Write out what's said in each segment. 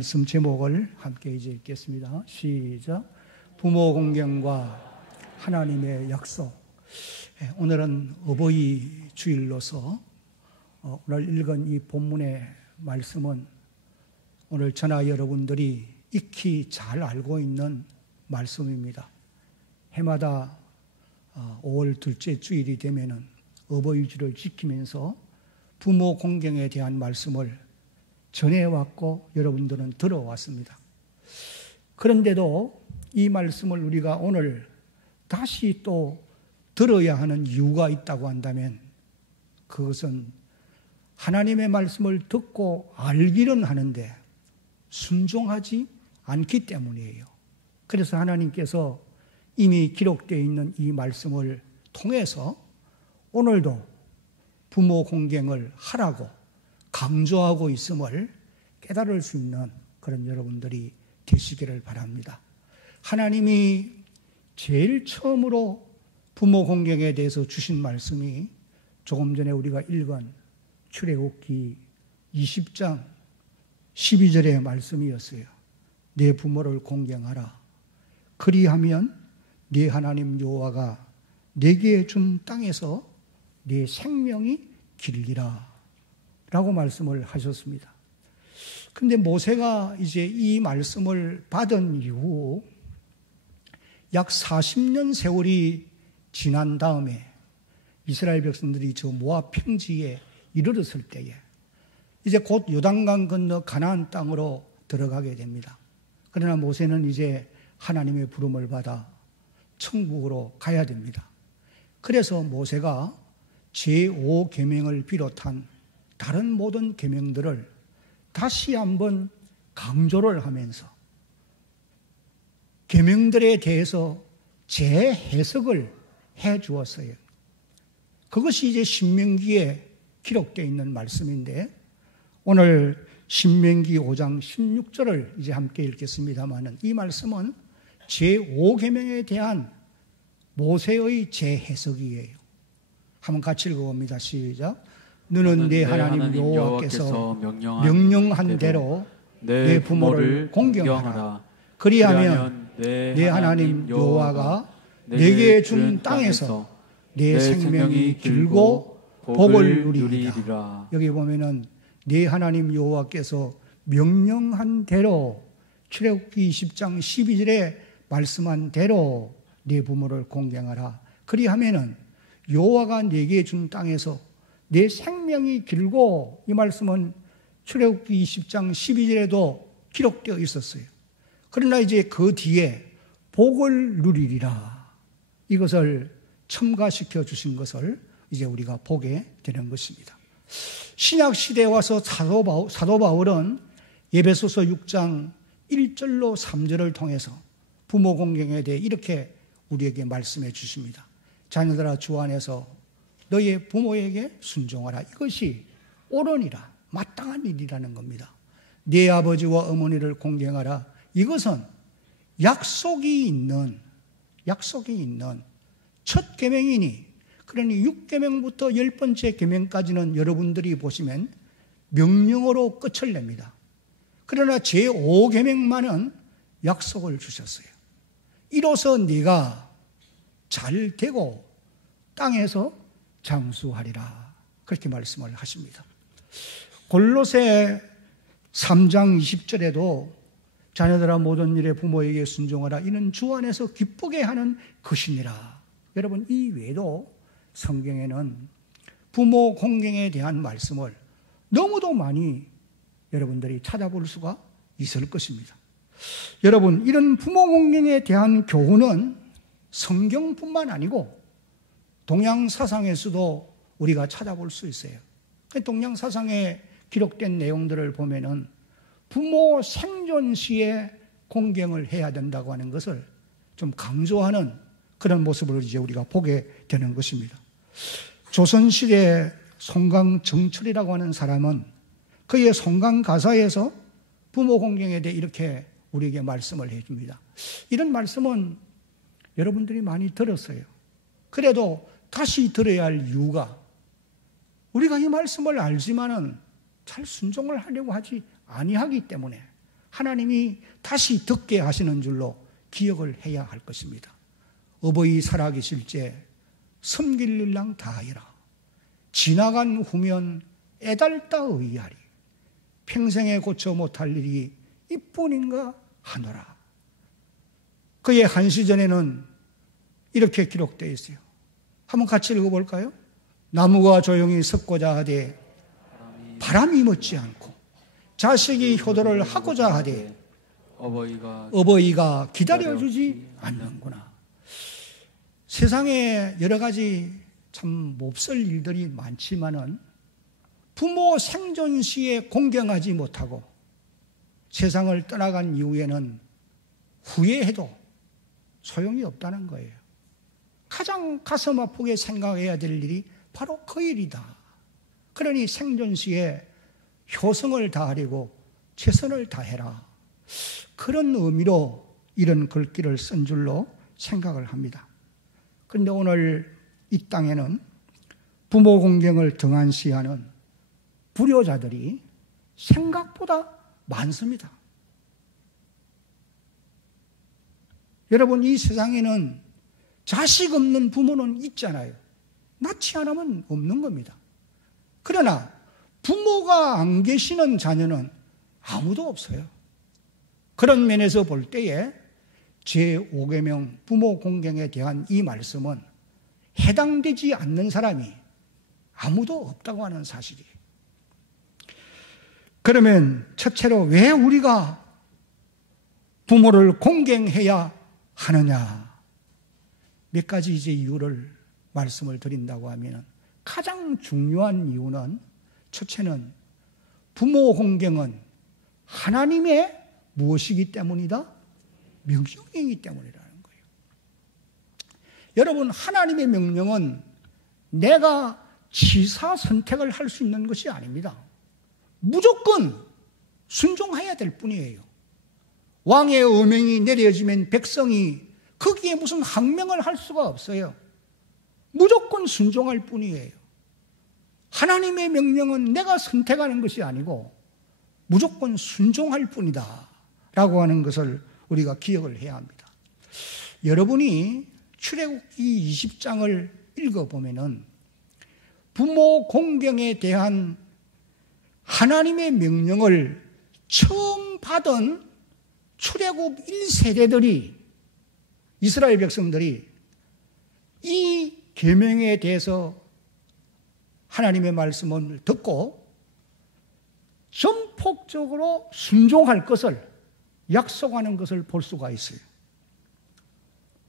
말씀 제목을 함께 이제 읽겠습니다. 시작. 부모 공경과 하나님의 약속. 오늘은 어버이 주일로서 오늘 읽은 이 본문의 말씀은 오늘 저나 여러분들이 익히 잘 알고 있는 말씀입니다. 해마다 5월 둘째 주일이 되면은 어버이 주를 지키면서 부모 공경에 대한 말씀을 전해왔고 여러분들은 들어왔습니다. 그런데도 이 말씀을 우리가 오늘 다시 또 들어야 하는 이유가 있다고 한다면 그것은 하나님의 말씀을 듣고 알기는 하는데 순종하지 않기 때문이에요. 그래서 하나님께서 이미 기록되어 있는 이 말씀을 통해서 오늘도 부모 공경을 하라고 강조하고 있음을 깨달을 수 있는 그런 여러분들이 되시기를 바랍니다. 하나님이 제일 처음으로 부모 공경에 대해서 주신 말씀이 조금 전에 우리가 읽은 출애굽기 20장 12절의 말씀이었어요. 내 부모를 공경하라. 그리하면 네 하나님 여호와가 내게 준 땅에서 네 생명이 길리라 라고 말씀을 하셨습니다. 그런데 모세가 이제 이 말씀을 받은 이후 약 40년 세월이 지난 다음에 이스라엘 백성들이 저 모압 평지에 이르렀을 때에 이제 곧 요단강 건너 가나안 땅으로 들어가게 됩니다. 그러나 모세는 이제 하나님의 부름을 받아 천국으로 가야 됩니다. 그래서 모세가 제5계명을 비롯한 다른 모든 계명들을 다시 한번 강조를 하면서 계명들에 대해서 재해석을 해 주었어요. 그것이 이제 신명기에 기록되어 있는 말씀인데 오늘 신명기 5장 16절을 이제 함께 읽겠습니다만 이 말씀은 제5계명에 대한 모세의 재해석이에요. 한번 같이 읽어봅니다. 시작. 너는 네 하나님 여호와께서 명령한 대로 내 부모를 공경하라. 그리하면 네 하나님 여호와가 내게 준 땅에서 내 생명이 길고 복을 누리리라. 여기 보면은 네 하나님 여호와께서 명령한 대로 출애굽기 20장 12절에 말씀한 대로 네 부모를 공경하라. 그리하면은 여호와가 내게 준 땅에서 내 생명이 길고 이 말씀은 출애굽기 20장 12절에도 기록되어 있었어요. 그러나 이제 그 뒤에 복을 누리리라 이것을 첨가시켜 주신 것을 이제 우리가 보게 되는 것입니다. 신약 시대에 와서 사도 바울은 에베소서 6장 1절로 3절을 통해서 부모 공경에 대해 이렇게 우리에게 말씀해 주십니다. 자녀들아 주 안에서 너의 부모에게 순종하라. 이것이 옳으니라 마땅한 일이라는 겁니다. 네 아버지와 어머니를 공경하라. 이것은 약속이 있는 첫 계명이니 그러니 6계명부터 10번째 계명까지는 여러분들이 보시면 명령으로 끝을 냅니다. 그러나 제5계명만은 약속을 주셨어요. 이로써 네가 잘 되고 땅에서 장수하리라. 그렇게 말씀을 하십니다. 골로새 3장 20절에도 자녀들아 모든 일에 부모에게 순종하라. 이는 주 안에서 기쁘게 하는 것이니라. 여러분 이 외에도 성경에는 부모 공경에 대한 말씀을 너무도 많이 여러분들이 찾아볼 수가 있을 것입니다. 여러분 이런 부모 공경에 대한 교훈은 성경뿐만 아니고 동양 사상에서도 우리가 찾아볼 수 있어요. 동양 사상에 기록된 내용들을 보면은 부모 생존 시에 공경을 해야 된다고 하는 것을 좀 강조하는 그런 모습을 이제 우리가 보게 되는 것입니다. 조선시대 송강정철이라고 하는 사람은 그의 송강 가사에서 부모 공경에 대해 이렇게 우리에게 말씀을 해줍니다. 이런 말씀은 여러분들이 많이 들었어요. 그래도 다시 들어야 할 이유가 우리가 이 말씀을 알지만은 잘 순종을 하려고 하지 아니하기 때문에 하나님이 다시 듣게 하시는 줄로 기억을 해야 할 것입니다. 어버이 살아계실 때 섬길 일랑 다하여라. 지나간 후면 애달다 의하리. 평생에 고쳐 못할 일이 이뿐인가 하노라. 그의 한시전에는 이렇게 기록되어 있어요. 한번 같이 읽어볼까요? 나무가 조용히 섰고자 하되 바람이 멎지 않고 자식이 효도를 하고자 하되 어버이가 기다려주지 않는구나. 세상에 여러 가지 참 몹쓸 일들이 많지만은 부모 생존 시에 공경하지 못하고 세상을 떠나간 이후에는 후회해도 소용이 없다는 거예요. 가장 가슴 아프게 생각해야 될 일이 바로 그 일이다. 그러니 생존 시에 효성을 다하려고 최선을 다해라. 그런 의미로 이런 글귀를 쓴 줄로 생각을 합니다. 그런데 오늘 이 땅에는 부모 공경을 등한시하는 불효자들이 생각보다 많습니다. 여러분, 이 세상에는 자식 없는 부모는 있잖아요. 낳지 않으면 없는 겁니다. 그러나 부모가 안 계시는 자녀는 아무도 없어요. 그런 면에서 볼 때에 제5계명 부모 공경에 대한 이 말씀은 해당되지 않는 사람이 아무도 없다고 하는 사실이에요. 그러면 첫째로 왜 우리가 부모를 공경해야 하느냐? 몇 가지 이제 이유를 말씀을 드린다고 하면 가장 중요한 이유는 첫째는 부모 공경은 하나님의 무엇이기 때문이다? 명령이기 때문이라는 거예요. 여러분, 하나님의 명령은 내가 지사 선택을 할 수 있는 것이 아닙니다. 무조건 순종해야 될 뿐이에요. 왕의 어명이 내려지면 백성이 거기에 무슨 항명을 할 수가 없어요. 무조건 순종할 뿐이에요. 하나님의 명령은 내가 선택하는 것이 아니고 무조건 순종할 뿐이다 라고 하는 것을 우리가 기억을 해야 합니다. 여러분이 출애굽기 20장을 읽어보면은 부모 공경에 대한 하나님의 명령을 처음 받은 출애굽 1세대들이 이스라엘 백성들이 이 계명에 대해서 하나님의 말씀을 듣고 전폭적으로 순종할 것을 약속하는 것을 볼 수가 있어요.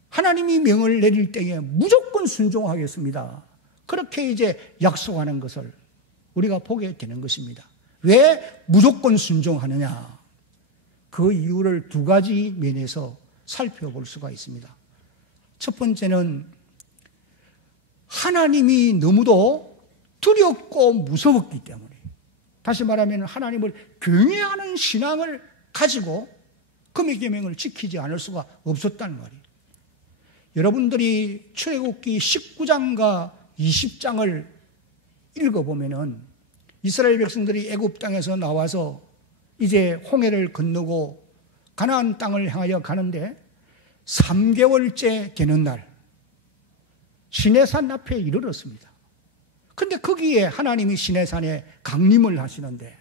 하나님이 명을 내릴 때에 무조건 순종하겠습니다. 그렇게 이제 약속하는 것을 우리가 보게 되는 것입니다. 왜 무조건 순종하느냐? 그 이유를 두 가지 면에서 살펴볼 수가 있습니다. 첫 번째는 하나님이 너무도 두렵고 무서웠기 때문에, 다시 말하면 하나님을 경외하는 신앙을 가지고 금의 계명을 지키지 않을 수가 없었다는 말이에요. 여러분들이 출애굽기 19장과 20장을 읽어보면은 이스라엘 백성들이 애굽 땅에서 나와서 이제 홍해를 건너고 가나안 땅을 향하여 가는데 3개월째 되는 날 시내산 앞에 이르렀습니다. 그런데 거기에 하나님이 시내산에 강림을 하시는데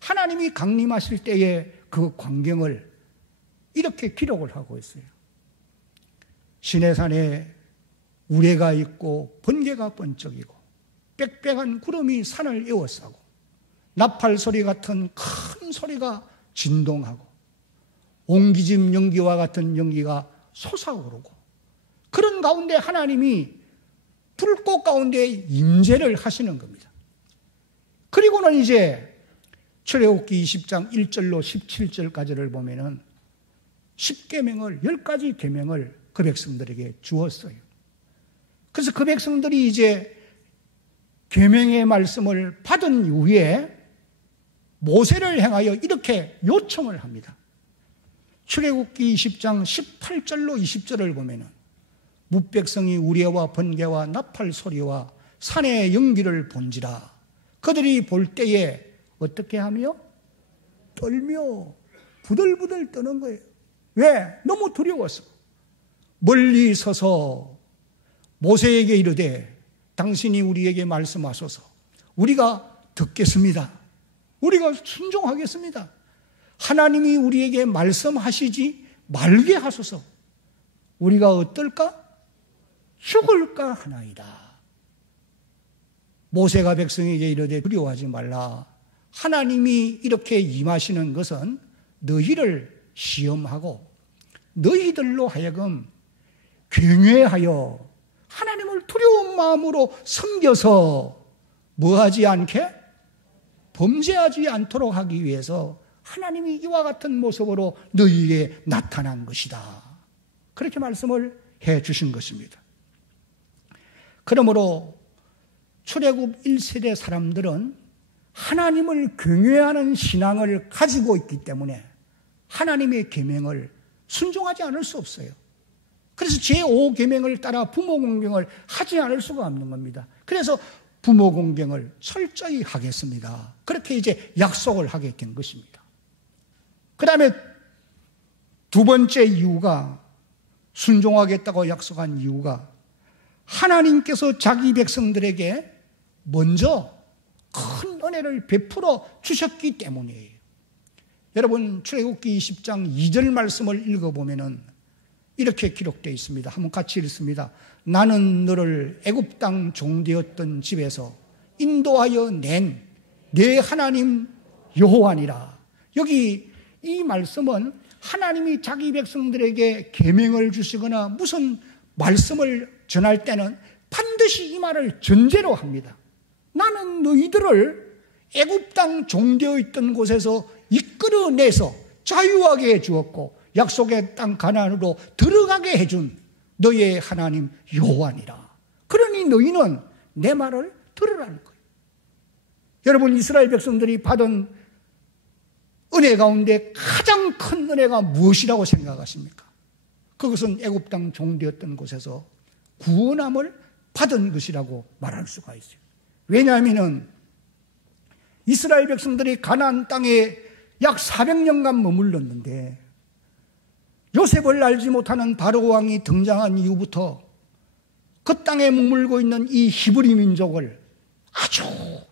하나님이 강림하실 때의 그 광경을 이렇게 기록을 하고 있어요. 시내산에 우레가 있고 번개가 번쩍이고 빽빽한 구름이 산을 에워싸고 나팔 소리 같은 큰 소리가 진동하고 옹기짐 연기와 같은 연기가 솟아오르고 그런 가운데 하나님이 불꽃 가운데 임재를 하시는 겁니다. 그리고는 이제 출애굽기 20장 1절로 17절까지를 보면은 10계명을 10가지 계명을 그 백성들에게 주었어요. 그래서 그 백성들이 이제 계명의 말씀을 받은 이후에 모세를 향하여 이렇게 요청을 합니다. 출애굽기 20장 18절로 20절을 보면은 뭇백성이 우레와 번개와 나팔 소리와 산의 연기를 본지라 그들이 볼 때에 어떻게 하며 떨며 부들부들 떠는 거예요. 왜? 너무 두려워서. 멀리 서서 모세에게 이르되 당신이 우리에게 말씀하소서. 우리가 듣겠습니다. 우리가 순종하겠습니다. 하나님이 우리에게 말씀하시지 말게 하소서. 우리가 어떨까? 죽을까 하나이다. 모세가 백성에게 이르되 두려워하지 말라. 하나님이 이렇게 임하시는 것은 너희를 시험하고 너희들로 하여금 경외하여 하나님을 두려운 마음으로 섬겨서 뭐하지 않게? 범죄하지 않도록 하기 위해서 하나님이 이와 같은 모습으로 너희에게 나타난 것이다. 그렇게 말씀을 해 주신 것입니다. 그러므로 출애굽 1세대 사람들은 하나님을 경외하는 신앙을 가지고 있기 때문에 하나님의 계명을 순종하지 않을 수 없어요. 그래서 제5계명을 따라 부모 공경을 하지 않을 수가 없는 겁니다. 그래서 부모 공경을 철저히 하겠습니다. 그렇게 이제 약속을 하게 된 것입니다. 그 다음에 두 번째 이유가, 순종하겠다고 약속한 이유가 하나님께서 자기 백성들에게 먼저 큰 은혜를 베풀어 주셨기 때문이에요. 여러분, 출애굽기 20장 2절 말씀을 읽어보면 이렇게 기록되어 있습니다. 한번 같이 읽습니다. 나는 너를 애굽 땅 종되었던 집에서 인도하여 낸 내 하나님 여호와니라. 여기 이 말씀은 하나님이 자기 백성들에게 계명을 주시거나 무슨 말씀을 전할 때는 반드시 이 말을 전제로 합니다. 나는 너희들을 애굽 땅 종되어 있던 곳에서 이끌어내서 자유하게 해주었고 약속의 땅 가나안으로 들어가게 해준 너의 하나님 여호와니라. 그러니 너희는 내 말을 들으라는 거예요. 여러분, 이스라엘 백성들이 받은 은혜 가운데 가장 큰 은혜가 무엇이라고 생각하십니까? 그것은 애굽 땅 종되었던 곳에서 구원함을 받은 것이라고 말할 수가 있어요. 왜냐하면 이스라엘 백성들이 가나안 땅에 약 400년간 머물렀는데 요셉을 알지 못하는 바로 왕이 등장한 이후부터 그 땅에 머물고 있는 이 히브리 민족을 아주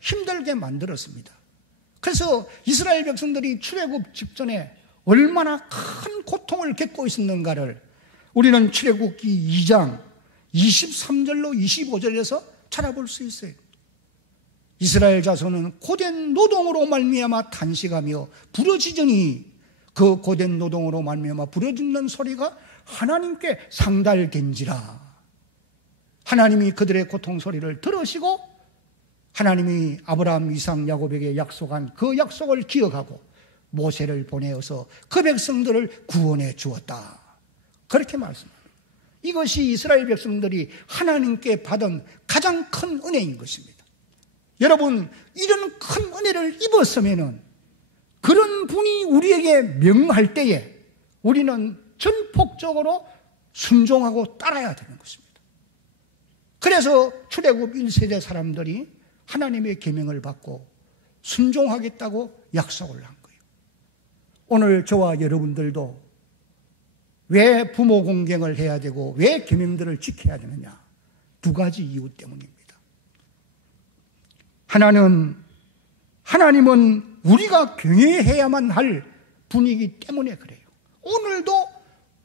힘들게 만들었습니다. 그래서 이스라엘 백성들이 출애굽 직전에 얼마나 큰 고통을 겪고 있었는가를 우리는 출애굽기 2장 23절로 25절에서 찾아볼 수 있어요. 이스라엘 자손은 고된 노동으로 말미암아 탄식하며 부르짖으니 그 고된 노동으로 말미암아 부르짖는 소리가 하나님께 상달된지라. 하나님이 그들의 고통 소리를 들으시고 하나님이 아브라함, 이삭, 야곱에게 약속한 그 약속을 기억하고 모세를 보내어서 그 백성들을 구원해 주었다. 그렇게 말씀합니다. 이것이 이스라엘 백성들이 하나님께 받은 가장 큰 은혜인 것입니다. 여러분, 이런 큰 은혜를 입었으면 그런 분이 우리에게 명할 때에 우리는 전폭적으로 순종하고 따라야 되는 것입니다. 그래서 출애굽 1세대 사람들이 하나님의 계명을 받고 순종하겠다고 약속을 한 거예요. 오늘 저와 여러분들도 왜 부모 공경을 해야 되고 왜 계명들을 지켜야 되느냐? 두 가지 이유 때문입니다. 하나님은 우리가 경외해야만 할 분이기 때문에 그래요. 오늘도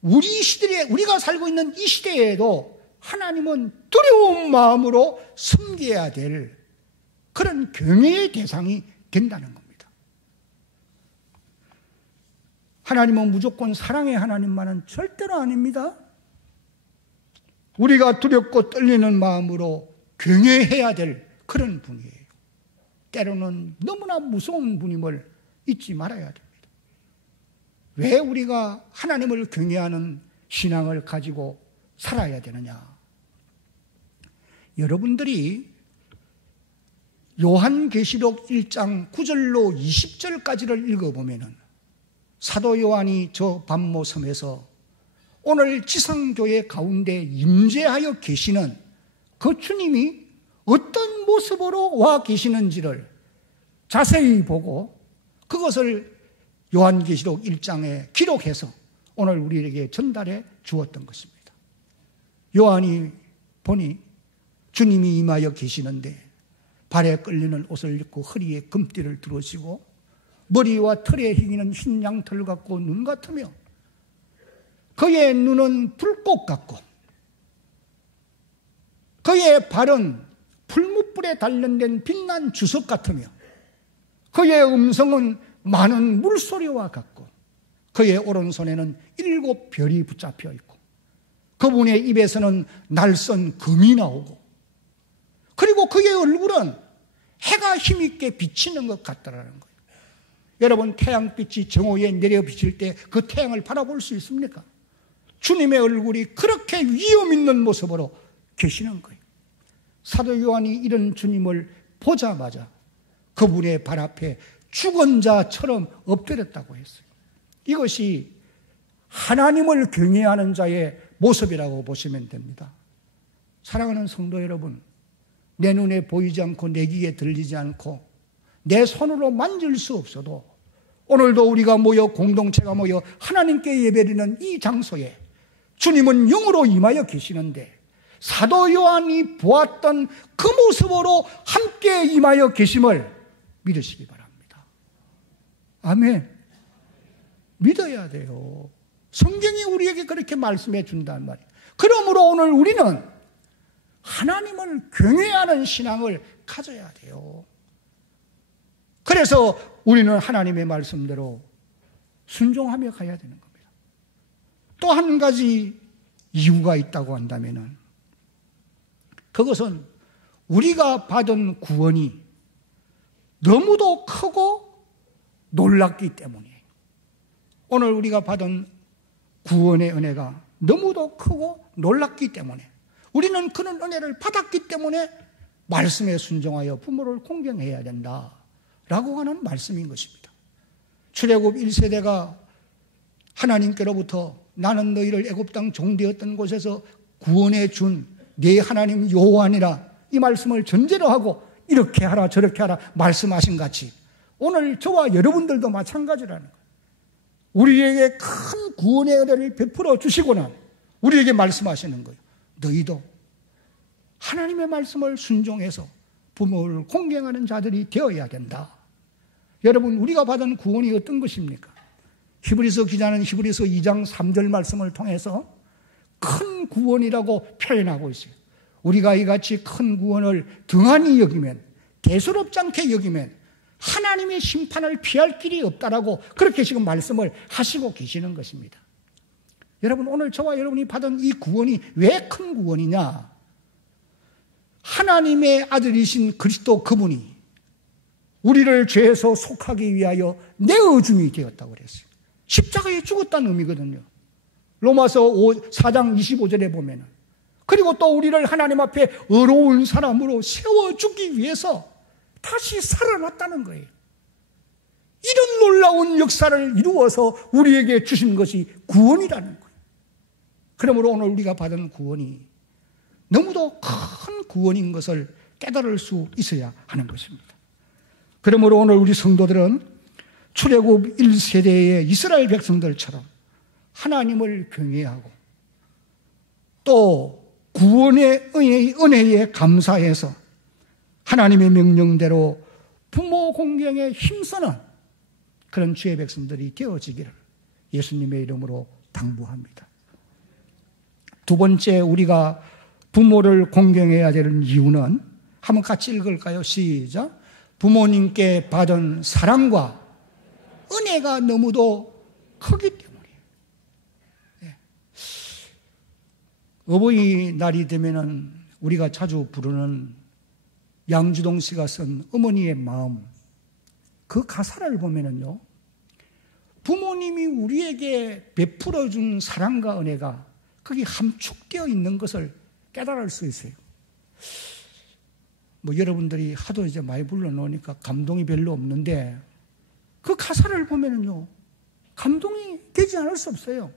우리가 살고 있는 이 시대에도 하나님은 두려운 마음으로 섬겨야 될 그런 경외의 대상이 된다는 겁니다. 하나님은 무조건 사랑의 하나님만은 절대로 아닙니다. 우리가 두렵고 떨리는 마음으로 경외해야 될 그런 분이에요. 때로는 너무나 무서운 분임을 잊지 말아야 됩니다. 왜 우리가 하나님을 경외하는 신앙을 가지고 살아야 되느냐? 여러분들이 요한계시록 1장 9절로 20절까지를 읽어보면 사도 요한이 저 반모섬에서 오늘 지상교회 가운데 임재하여 계시는 그 주님이 어떤 모습으로 와 계시는지를 자세히 보고 그것을 요한계시록 1장에 기록해서 오늘 우리에게 전달해 주었던 것입니다. 요한이 보니 주님이 임하여 계시는데 발에 끌리는 옷을 입고 허리에 금띠를 두르시고 머리와 털에 휘기는 흰 양털 같고 눈 같으며 그의 눈은 불꽃 같고 그의 발은 풀무불에 단련된 빛난 주석 같으며 그의 음성은 많은 물소리와 같고 그의 오른손에는 7 별이 붙잡혀 있고 그분의 입에서는 날선 금이 나오고 그리고 그의 얼굴은 해가 힘있게 비치는 것 같다라는 거예요. 여러분, 태양빛이 정오에 내려 비칠 때 그 태양을 바라볼 수 있습니까? 주님의 얼굴이 그렇게 위험 있는 모습으로 계시는 거예요. 사도 요한이 이런 주님을 보자마자 그분의 발 앞에 죽은 자처럼 엎드렸다고 했어요. 이것이 하나님을 경외하는 자의 모습이라고 보시면 됩니다. 사랑하는 성도 여러분, 내 눈에 보이지 않고 내 귀에 들리지 않고 내 손으로 만질 수 없어도 오늘도 우리가 모여 공동체가 모여 하나님께 예배드리는 이 장소에 주님은 영으로 임하여 계시는데 사도 요한이 보았던 그 모습으로 함께 임하여 계심을 믿으시기 바랍니다. 아멘. 믿어야 돼요. 성경이 우리에게 그렇게 말씀해 준단 말이에요. 그러므로 오늘 우리는 하나님을 경외하는 신앙을 가져야 돼요. 그래서 우리는 하나님의 말씀대로 순종하며 가야 되는 겁니다. 또 한 가지 이유가 있다고 한다면은 그것은 우리가 받은 구원이 너무도 크고 놀랍기 때문이에요. 오늘 우리가 받은 구원의 은혜가 너무도 크고 놀랍기 때문에 우리는 그런 은혜를 받았기 때문에 말씀에 순종하여 부모를 공경해야 된다라고 하는 말씀인 것입니다. 출애굽 1세대가 하나님께로부터 나는 너희를 애굽 땅 종되었던 곳에서 구원해 준 네 하나님 여호와니라 이 말씀을 전제로 하고 이렇게 하라 저렇게 하라 말씀하신 같이 오늘 저와 여러분들도 마찬가지라는 거예요. 우리에게 큰 구원의 은혜를 베풀어 주시고는 우리에게 말씀하시는 거예요. 너희도 하나님의 말씀을 순종해서 부모를 공경하는 자들이 되어야 된다. 여러분, 우리가 받은 구원이 어떤 것입니까? 히브리서 기자는 히브리서 2장 3절 말씀을 통해서 큰 구원이라고 표현하고 있어요. 우리가 이같이 큰 구원을 등한히 여기면, 대수롭지 않게 여기면 하나님의 심판을 피할 길이 없다라고 그렇게 지금 말씀을 하시고 계시는 것입니다. 여러분, 오늘 저와 여러분이 받은 이 구원이 왜 큰 구원이냐? 하나님의 아들이신 그리스도 그분이 우리를 죄에서 속하기 위하여 내어줌이 되었다고 그랬어요. 십자가에 죽었다는 의미거든요. 로마서 4장 25절에 보면은. 그리고 또 우리를 하나님 앞에 의로운 사람으로 세워주기 위해서 다시 살아났다는 거예요. 이런 놀라운 역사를 이루어서 우리에게 주신 것이 구원이라는 거예요. 그러므로 오늘 우리가 받은 구원이 너무도 큰 구원인 것을 깨달을 수 있어야 하는 것입니다. 그러므로 오늘 우리 성도들은 출애굽 1세대의 이스라엘 백성들처럼 하나님을 경외하고 또 구원의 은혜에 감사해서 하나님의 명령대로 부모 공경에 힘쓰는 그런 주의 백성들이 되어지기를 예수님의 이름으로 당부합니다. 두 번째, 우리가 부모를 공경해야 되는 이유는 한번 같이 읽을까요? 시작. 부모님께 받은 사랑과 은혜가 너무도 크기 때문이에요. 네. 어버이날이 되면은 우리가 자주 부르는 양주동 씨가 쓴 어머니의 마음, 그 가사를 보면은요, 부모님이 우리에게 베풀어 준 사랑과 은혜가 거기 함축되어 있는 것을 깨달을 수 있어요. 뭐 여러분들이 하도 이제 많이 불러놓으니까 감동이 별로 없는데 그 가사를 보면은요, 감동이 되지 않을 수 없어요.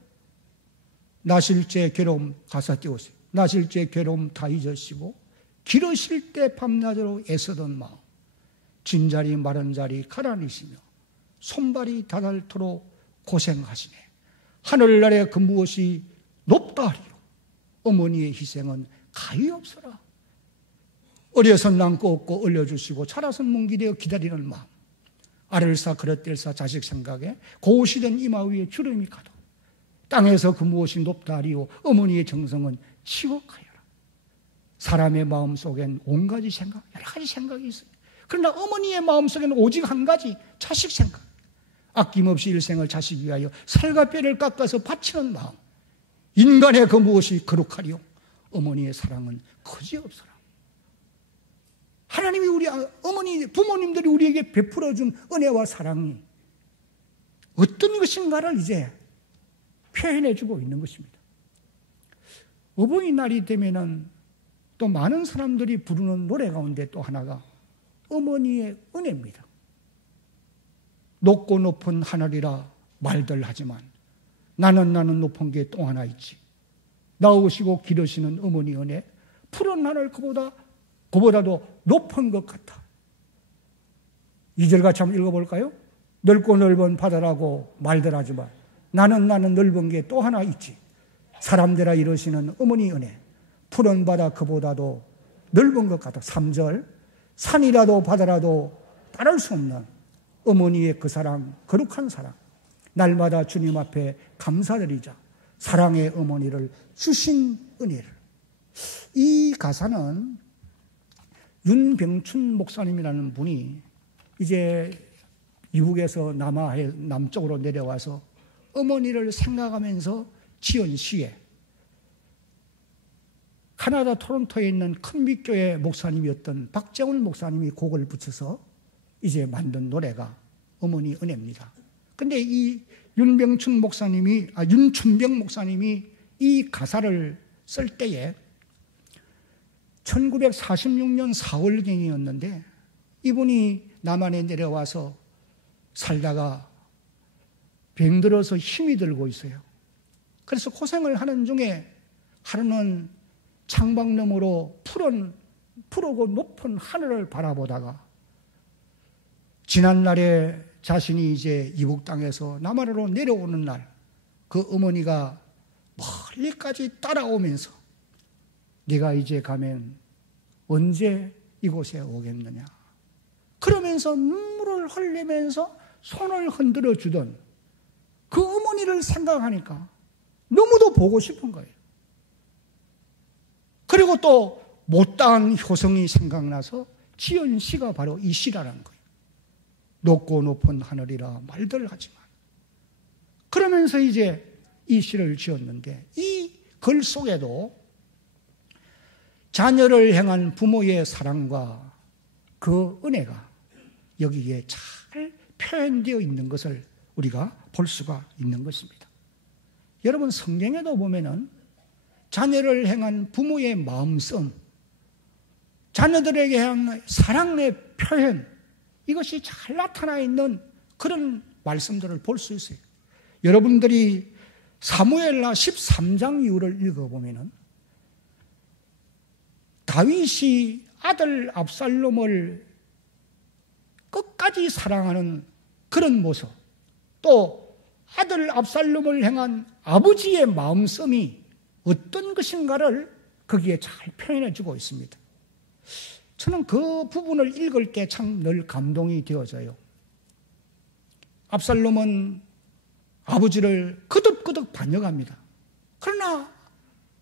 나실제 괴로움 가사 띄웠어요. 나실제 괴로움 다 잊으시고 기르실 때 밤낮으로 애쓰던 마음, 진자리 마른 자리 가라니시며 손발이 다닳도록 고생하시네. 하늘나라에 그 무엇이 높다 하리요. 어머니의 희생은 가히 없어라. 어려서 남고 없고 얼려주시고 자라서 뭉기되어 기다리는 마음. 알을 쌓 그릇들 쌓 자식 생각에 고우시던 이마 위에 주름이 가도 땅에서 그 무엇이 높다 하리요. 어머니의 정성은 치곡하여라. 사람의 마음속엔 온 가지 생각, 여러 가지 생각이 있어요. 그러나 어머니의 마음속에는 오직 한 가지, 자식 생각. 아낌없이 일생을 자식 위하여 살과 뼈를 깎아서 바치는 마음. 인간의 그 무엇이 거룩하리요. 어머니의 사랑은 거지없어라. 하나님이 우리 어머니, 부모님들이 우리에게 베풀어준 은혜와 사랑이 어떤 것인가를 이제 표현해주고 있는 것입니다. 어버이날이 되면은 또 많은 사람들이 부르는 노래 가운데 또 하나가 어머니의 은혜입니다. 높고 높은 하늘이라 말들 하지만 나는 높은 게 또 하나 있지. 나으시고 기르시는 어머니 은혜, 푸른 하늘 그보다도 높은 것 같아. 2절 같이 한번 읽어볼까요? 넓고 넓은 바다라고 말들 하지만 나는 넓은 게 또 하나 있지. 사람들아 이르시는 어머니 은혜, 푸른 바다 그보다도 넓은 것 같아. 3절, 산이라도 바다라도 따를 수 없는 어머니의 그 사랑, 거룩한 사랑. 날마다 주님 앞에 감사드리자. 사랑의 어머니를 주신 은혜를. 이 가사는 윤병춘 목사님이라는 분이 이제 미국에서 남쪽으로 내려와서 어머니를 생각하면서 지은 시에 캐나다 토론토에 있는 큰 밑교회 목사님이었던 박정훈 목사님이 곡을 붙여서 이제 만든 노래가 어머니 은혜입니다. 근데 이 윤춘병 목사님이 이 가사를 쓸 때에 1946년 4월경이었는데 이분이 남한에 내려와서 살다가 병들어서 힘이 들고 있어요. 그래서 고생을 하는 중에 하루는 창밖 너머로 푸르고 높은 하늘을 바라보다가 지난날에 자신이 이제 이북 땅에서 남한으로 내려오는 날 그 어머니가 멀리까지 따라오면서 네가 이제 가면 언제 이곳에 오겠느냐 그러면서 눈물을 흘리면서 손을 흔들어 주던 그 어머니를 생각하니까 너무도 보고 싶은 거예요. 그리고 또 못다한 효성이 생각나서 지은 시가 바로 이 시라는 거예요. 높고 높은 하늘이라 말들 하지만 그러면서 이제 이 시를 지었는데 이 글 속에도 자녀를 향한 부모의 사랑과 그 은혜가 여기에 잘 표현되어 있는 것을 우리가 볼 수가 있는 것입니다. 여러분 성경에도 보면은 자녀를 향한 부모의 마음씀, 자녀들에게 향한 사랑의 표현 이것이 잘 나타나 있는 그런 말씀들을 볼 수 있어요. 여러분들이 사무엘하 13장 이후를 읽어보면은 다윗이 아들 압살롬을 끝까지 사랑하는 그런 모습, 또 아들 압살롬을 향한 아버지의 마음씀이 어떤 것인가를 거기에 잘 표현해주고 있습니다. 저는 그 부분을 읽을 때 참 늘 감동이 되어져요. 압살롬은 아버지를 거듭거듭 반역합니다. 그러나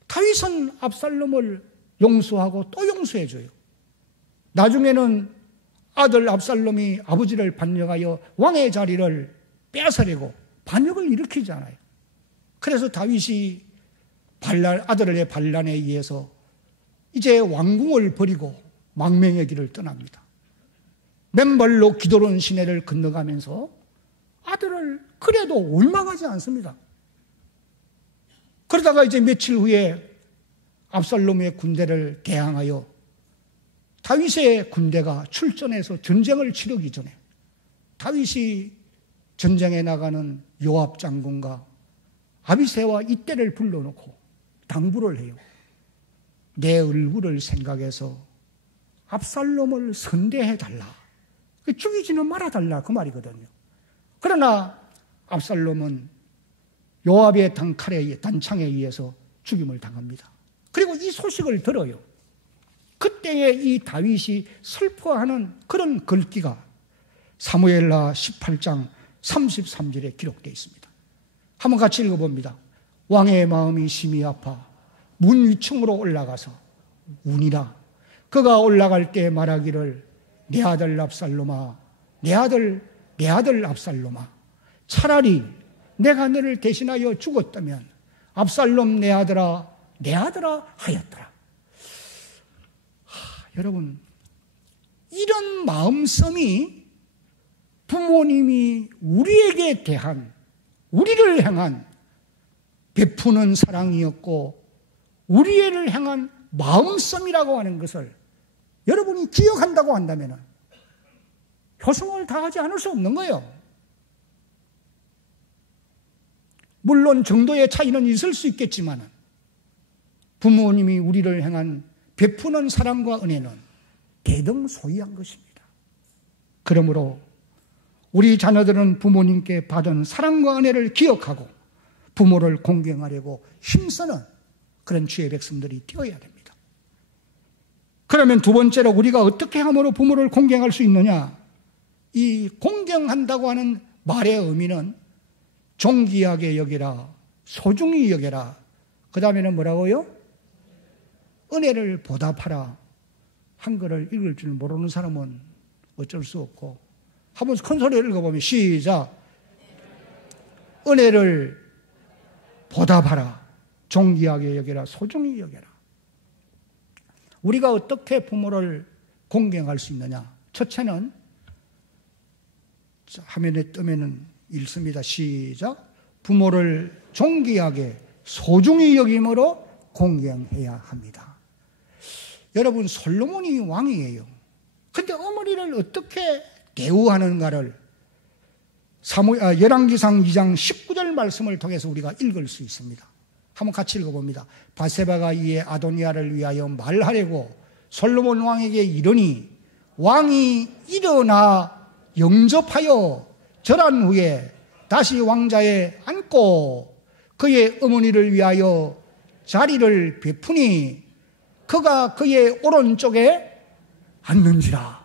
다윗은 압살롬을 용서하고 또 용서해줘요. 나중에는 아들 압살롬이 아버지를 반역하여 왕의 자리를 빼앗으려고 반역을 일으키잖아요. 그래서 다윗이 아들의 반란에 의해서 이제 왕궁을 버리고 망명의 길을 떠납니다. 맨발로 기도론 시내를 건너가면서 아들을 그래도 원망하지 않습니다. 그러다가 이제 며칠 후에 압살롬의 군대를 대항하여 다윗의 군대가 출전해서 전쟁을 치르기 전에 다윗이 전쟁에 나가는 요압 장군과 아비새와 이때를 불러놓고 당부를 해요. 내 얼굴을 생각해서 압살롬을 선대해달라. 죽이지는 말아달라 그 말이거든요. 그러나 압살롬은 요압의 단창에 의해서 죽임을 당합니다. 그리고 이 소식을 들어요. 그때에 이 다윗이 슬퍼하는 그런 글귀가 사무엘하 18장 33절에 기록되어 있습니다. 한번 같이 읽어봅니다. 왕의 마음이 심히 아파 문 위층으로 올라가서 우니라. 그가 올라갈 때 말하기를 내 아들 압살롬아, 내 아들 압살롬아, 차라리 내가 너를 대신하여 죽었다면 압살롬 내 아들아 하였더라. 여러분, 이런 마음씀이 부모님이 우리에게 대한, 우리를 향한 베푸는 사랑이었고 우리를 향한 마음씀이라고 하는 것을 여러분이 기억한다고 한다면 효성을 다하지 않을 수 없는 거예요. 물론 정도의 차이는 있을 수 있겠지만 부모님이 우리를 향한 베푸는 사랑과 은혜는 대등소이한 것입니다. 그러므로 우리 자녀들은 부모님께 받은 사랑과 은혜를 기억하고 부모를 공경하려고 힘쓰는 그런 주의 백성들이 되어야 됩니다. 그러면 두 번째로 우리가 어떻게 함으로 부모를 공경할 수 있느냐? 이 공경한다고 하는 말의 의미는 존귀하게 여기라, 소중히 여기라, 그 다음에는 뭐라고요? 은혜를 보답하라. 한글을 읽을 줄 모르는 사람은 어쩔 수 없고 한번 큰 소리로 읽어보면 시작. 은혜를 보답하라. 존귀하게 여기라, 소중히 여기라. 우리가 어떻게 부모를 공경할 수 있느냐? 첫째는 화면에 뜨면은 읽습니다. 시작. 부모를 존귀하게 소중히 여김으로 공경해야 합니다. 여러분, 솔로몬이 왕이에요. 근데 어머니를 어떻게 대우하는가를 열왕기상 2장 19절 말씀을 통해서 우리가 읽을 수 있습니다. 한번 같이 읽어봅니다. 바세바가 이에 아도니아를 위하여 말하려고 솔로몬 왕에게 이르니 왕이 일어나 영접하여 절한 후에 다시 왕자에 앉고 그의 어머니를 위하여 자리를 베푸니 그가 그의 오른쪽에 앉는지라.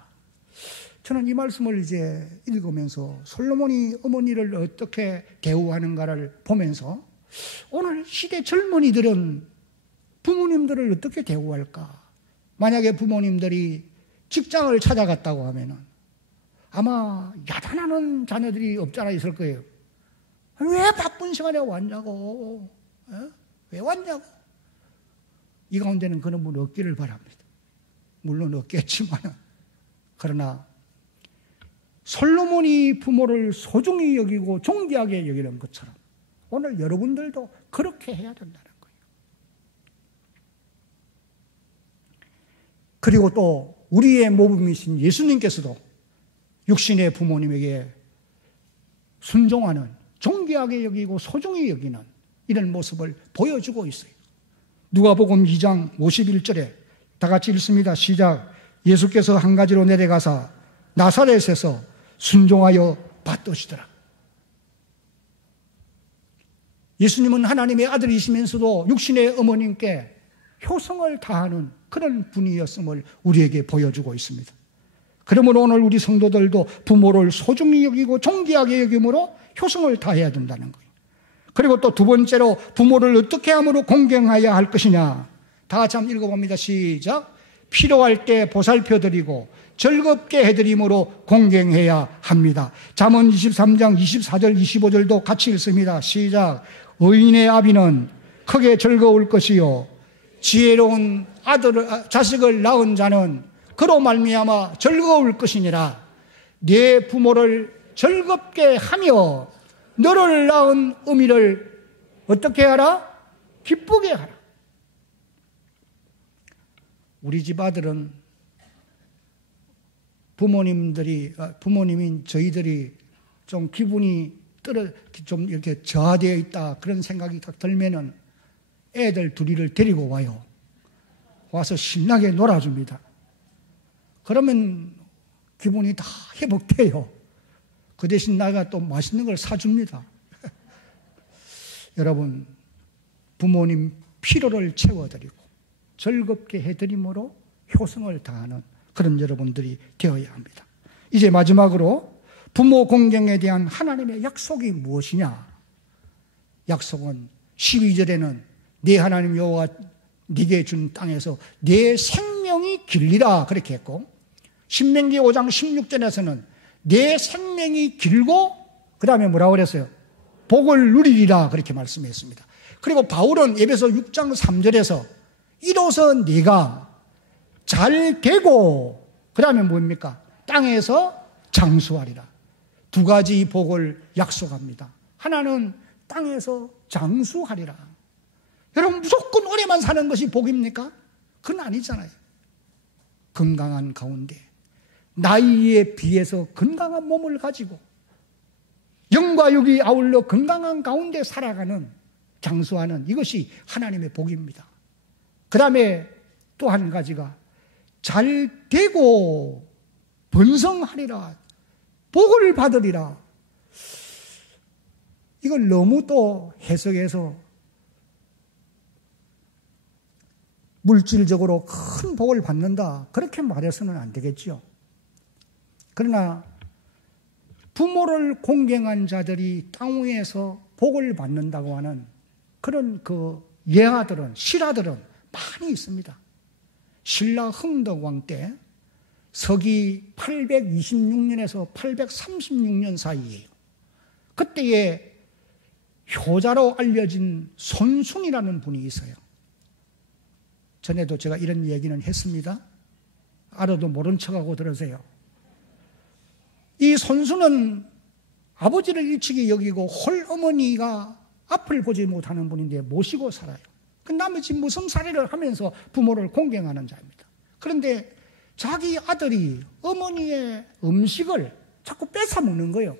저는 이 말씀을 이제 읽으면서 솔로몬이 어머니를 어떻게 대우하는가를 보면서 오늘 시대 젊은이들은 부모님들을 어떻게 대우할까? 만약에 부모님들이 직장을 찾아갔다고 하면은 아마 야단하는 자녀들이 없지 않아 있을 거예요. 왜 바쁜 시간에 왔냐고? 왜 왔냐고? 이 가운데는 그런 분 없기를 바랍니다. 물론 없겠지만, 그러나 솔로몬이 부모를 소중히 여기고 존귀하게 여기는 것처럼 오늘 여러분들도 그렇게 해야 된다는 거예요. 그리고 또 우리의 모범이신 예수님께서도 육신의 부모님에게 순종하는, 존귀하게 여기고 소중히 여기는 이런 모습을 보여주고 있어요. 누가복음 2장 51절에 다 같이 읽습니다. 시작. 예수께서 한 가지로 내려가사 나사렛에서 순종하여 받으시더라. 예수님은 하나님의 아들이시면서도 육신의 어머님께 효성을 다하는 그런 분이었음을 우리에게 보여주고 있습니다. 그러므로 오늘 우리 성도들도 부모를 소중히 여기고 존귀하게 여김으로 효성을 다해야 된다는 거예요. 그리고 또 두 번째로 부모를 어떻게 함으로 공경해야 할 것이냐. 다 같이 한번 읽어봅니다. 시작. 필요할 때 보살펴드리고 즐겁게 해드림으로 공경해야 합니다. 잠언 23장 24절 25절도 같이 읽습니다. 시작. 의인의 아비는 크게 즐거울 것이요 지혜로운 자식을 낳은 자는 그로 말미암아 즐거울 것이니라. 네 부모를 즐겁게 하며 너를 낳은 어미를 어떻게 하라? 기쁘게 하라. 우리 집 아들은 부모님인 저희들이 좀 기분이 좀 이렇게 저하되어 있다 그런 생각이 딱 들면은 애들 둘이를 데리고 와요. 와서 신나게 놀아줍니다. 그러면 기분이 다 회복돼요. 그 대신 나가 또 맛있는 걸 사줍니다. 여러분, 부모님 필요를 채워드리고 즐겁게 해드림으로 효성을 다하는 그런 여러분들이 되어야 합니다. 이제 마지막으로 부모 공경에 대한 하나님의 약속이 무엇이냐? 약속은 12절에는 네 하나님 여호와 네게 준 땅에서 네 생명이 길리라 그렇게 했고, 신명기 5장 16절에서는 내 생명이 길고 그 다음에 뭐라고 그랬어요? 복을 누리리라 그렇게 말씀했습니다. 그리고 바울은 에베소 6장 3절에서 이로써 네가 잘 되고 그 다음에 뭡니까? 땅에서 장수하리라. 두 가지 복을 약속합니다. 하나는 땅에서 장수하리라. 여러분, 무조건 오래만 사는 것이 복입니까? 그건 아니잖아요. 건강한 가운데 나이에 비해서 건강한 몸을 가지고 영과 육이 아울러 건강한 가운데 살아가는, 장수하는, 이것이 하나님의 복입니다. 그 다음에 또 한 가지가 잘 되고 번성하리라, 복을 받으리라. 이걸 너무 또 해석해서 물질적으로 큰 복을 받는다 그렇게 말해서는 안 되겠죠. 그러나 부모를 공경한 자들이 땅 위에서 복을 받는다고 하는 그런 그 예화들은, 실화들은 많이 있습니다. 신라 흥덕왕 때 서기 826년에서 836년 사이에요. 그때에 효자로 알려진 손순이라는 분이 있어요. 전에도 제가 이런 얘기는 했습니다. 알아도 모른 척하고 들으세요. 이 손순은 아버지를 일찍이 여기고 홀어머니가 앞을 보지 못하는 분인데 모시고 살아요. 그 나머지 무성살이를 하면서 부모를 공경하는 자입니다. 그런데 자기 아들이 어머니의 음식을 자꾸 뺏어 먹는 거예요.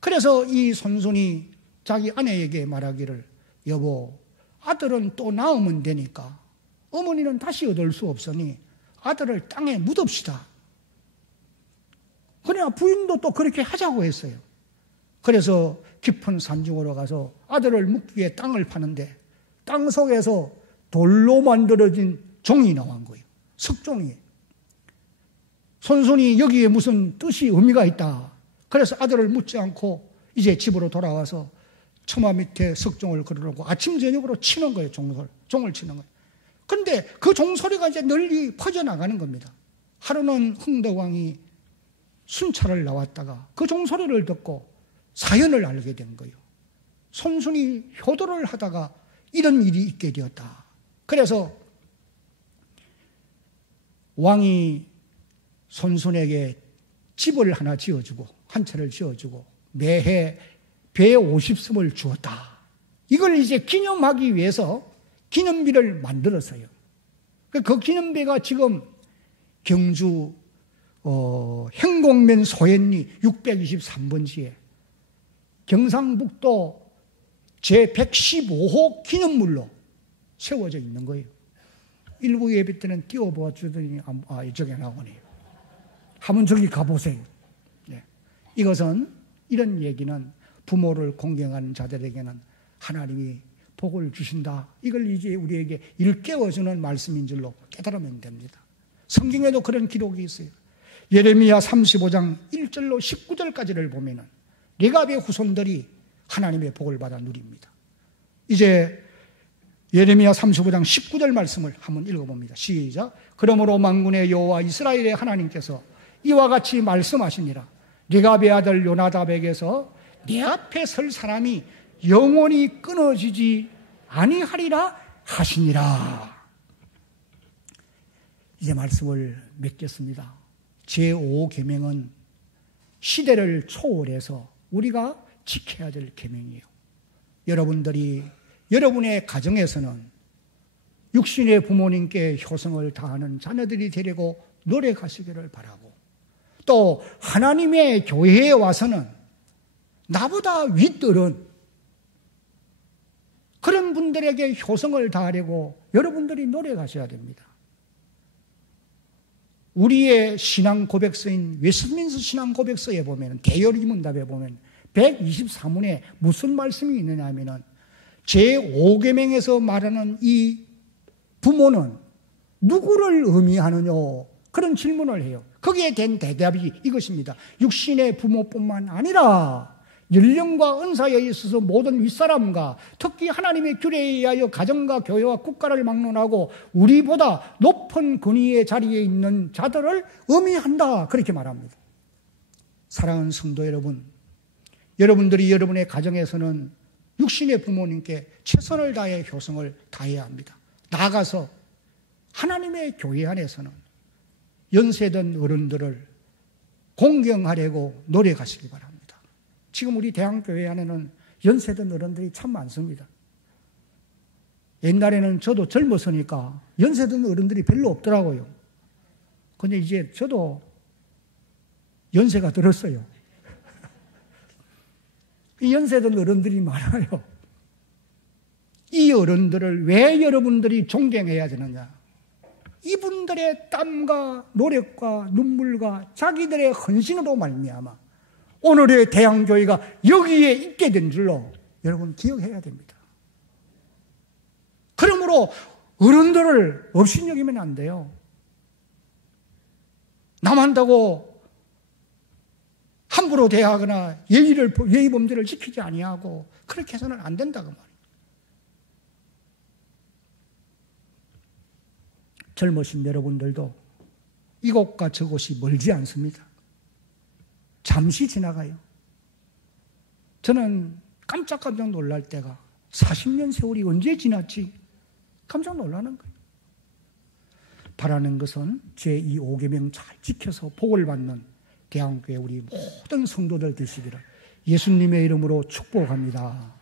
그래서 이 손순이 자기 아내에게 말하기를, 여보, 아들은 또 낳으면 되니까 어머니는 다시 얻을 수 없으니 아들을 땅에 묻읍시다. 그러나 부인도 또 그렇게 하자고 했어요. 그래서 깊은 산중으로 가서 아들을 묻기 위해 땅을 파는데 땅 속에서 돌로 만들어진 종이 나온 거예요. 석종이. 손순이 여기에 무슨 뜻이, 의미가 있다. 그래서 아들을 묻지 않고 이제 집으로 돌아와서 처마 밑에 석종을 걸어놓고 아침 저녁으로 치는 거예요. 종을 치는 거예요. 그런데 그 종소리가 이제 널리 퍼져나가는 겁니다. 하루는 흥덕왕이 순찰을 나왔다가 그 종소리를 듣고 사연을 알게 된 거예요. 손순이 효도를 하다가 이런 일이 있게 되었다. 그래서 왕이 손순에게 집을 하나 지어주고 한 채를 지어주고 매해 배 50섬을 주었다. 이걸 이제 기념하기 위해서 기념비를 만들었어요. 그 기념비가 지금 경주 행곡면 소현리 623번지에 경상북도 제115호 기념물로 세워져 있는 거예요. 일부 예배 때는 띄워보아 주더니 이쪽에 나오네요. 한번 저기 가보세요. 네. 이것은, 이런 얘기는 부모를 공경하는 자들에게는 하나님이 복을 주신다. 이걸 이제 우리에게 일깨워주는 말씀인 줄로 깨달으면 됩니다. 성경에도 그런 기록이 있어요. 예레미야 35장 1절로 19절까지를 보면은 레갑의 후손들이 하나님의 복을 받아 누립니다. 이제 예레미야 35장 19절 말씀을 한번 읽어봅니다. 시작. 그러므로 만군의 여호와 이스라엘의 하나님께서 이와 같이 말씀하시니라. 레갑의 아들 요나답에게서 내 앞에 설 사람이 영원히 끊어지지 아니하리라 하시니라. 이제 말씀을 맺겠습니다. 제5계명은 시대를 초월해서 우리가 지켜야 될 계명이에요. 여러분들이 여러분의 가정에서는 육신의 부모님께 효성을 다하는 자녀들이 되려고 노력하시기를 바라고, 또 하나님의 교회에 와서는 나보다 윗들은 그런 분들에게 효성을 다하려고 여러분들이 노력하셔야 됩니다. 우리의 신앙 고백서인 웨스트민스터 신앙 고백서에 보면, 대열기문답에 보면 124문에 무슨 말씀이 있느냐 하면은 제5계명에서 말하는 이 부모는 누구를 의미하느냐, 그런 질문을 해요. 거기에 된 대답이 이것입니다. 육신의 부모뿐만 아니라 연령과 은사에 있어서 모든 윗사람과 특히 하나님의 규례에 의하여 가정과 교회와 국가를 막론하고 우리보다 높은 권위의 자리에 있는 자들을 의미한다, 그렇게 말합니다. 사랑하는 성도 여러분, 여러분들이 여러분의 가정에서는 육신의 부모님께 최선을 다해 효성을 다해야 합니다. 나아가서 하나님의 교회 안에서는 연세든 어른들을 공경하려고 노력하시기 바랍니다. 지금 우리 대한교회 안에는 연세든 어른들이 참 많습니다. 옛날에는 저도 젊었으니까 연세든 어른들이 별로 없더라고요. 근데 이제 저도 연세가 들었어요. 연세든 어른들이 많아요. 이 어른들을 왜 여러분들이 존경해야 되느냐? 이분들의 땀과 노력과 눈물과 자기들의 헌신으로 말미암아 오늘의 대한교회가 여기에 있게 된 줄로 여러분 기억해야 됩니다. 그러므로 어른들을 업신여기면 안 돼요. 남한다고 함부로 대하거나 예의 범죄를 지키지 아니하고 그렇게 해서는 안 된다고 말이에요. 젊으신 여러분들도 이곳과 저곳이 멀지 않습니다. 잠시 지나가요. 저는 깜짝깜짝 놀랄 때가 40년 세월이 언제 지났지? 깜짝 놀라는 거예요. 바라는 것은 제2 5계명 잘 지켜서 복을 받는 대한교회 우리 모든 성도들 되시기를 예수님의 이름으로 축복합니다.